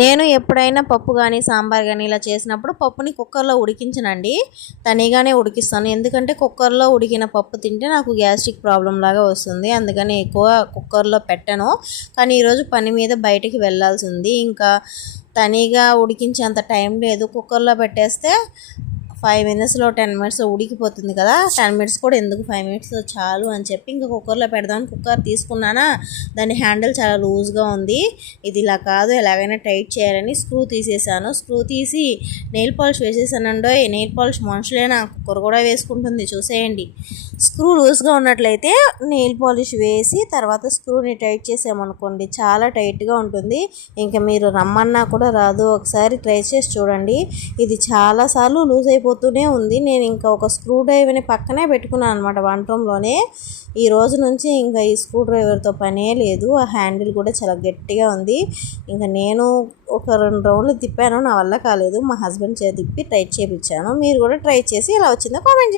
నేను ఎప్పుడైనా పప్పు కానీ సాంబార్ కానీ ఇలా చేసినప్పుడు పప్పుని కుక్కర్లో ఉడికించనండి. తనిగానే ఉడికిస్తాను. ఎందుకంటే కుక్కర్లో ఉడికిన పప్పు తింటే నాకు గ్యాస్ట్రిక్ ప్రాబ్లం లాగా వస్తుంది. అందుకని ఎక్కువ కుక్కర్లో పెట్టను. కానీ ఈరోజు పని మీద బయటికి వెళ్ళాల్సి ఉంది ఇంకా తనిగా ఉడికించేంత టైం లేదు. కుక్కర్లో పెట్టేస్తే ఫైవ్ మినిట్స్లో టెన్ మినిట్స్ ఉడికిపోతుంది కదా టెన్ మినిట్స్ కూడా ఎందుకు ఫైవ్ మినిట్స్ చాలు అని చెప్పి ఇంకా కుక్కర్లో పెడదామని కుక్కర్ తీసుకున్నానా దాని హ్యాండిల్ చాలా లూజ్గా ఉంది. ఇది ఇలా కాదు ఎలాగైనా టైట్ చేయాలని స్క్రూ తీసేసాను. స్క్రూ తీసి నెయిల్ పాలిష్ వేసేసానండో నెయిల్ పాలిష్ మనుషులేనా కుక్కర్ కూడా వేసుకుంటుంది చూసేయండి. స్క్రూ లూజ్గా ఉన్నట్లయితే నెయిల్ పాలిష్ వేసి తర్వాత స్క్రూని టైట్ చేసామనుకోండి చాలా టైట్గా ఉంటుంది. ఇంకా మీరు రమ్మన్నా కూడా రాదు ఒకసారి ట్రై చేసి చూడండి. ఇది చాలాసార్లు లూజ్ అయిపోతుంది. అయిపోతూనే ఉంది. నేను ఇంకా ఒక స్క్రూ డ్రైవర్ని పక్కనే పెట్టుకున్నాను అనమాట వన్ రూమ్లోనే ఈ రోజు నుంచి ఇంకా ఈ స్క్రూ డ్రైవర్తో పనే లేదు. ఆ హ్యాండిల్ కూడా చాలా గట్టిగా ఉంది. ఇంకా నేను ఒక రెండు రౌండ్లు తిప్పాను. నా వల్ల కాలేదు. మా హస్బెండ్ చే తిప్పి టైట్ చేయించాను మీరు కూడా ట్రై చేసి ఇలా వచ్చిందో కామెంట్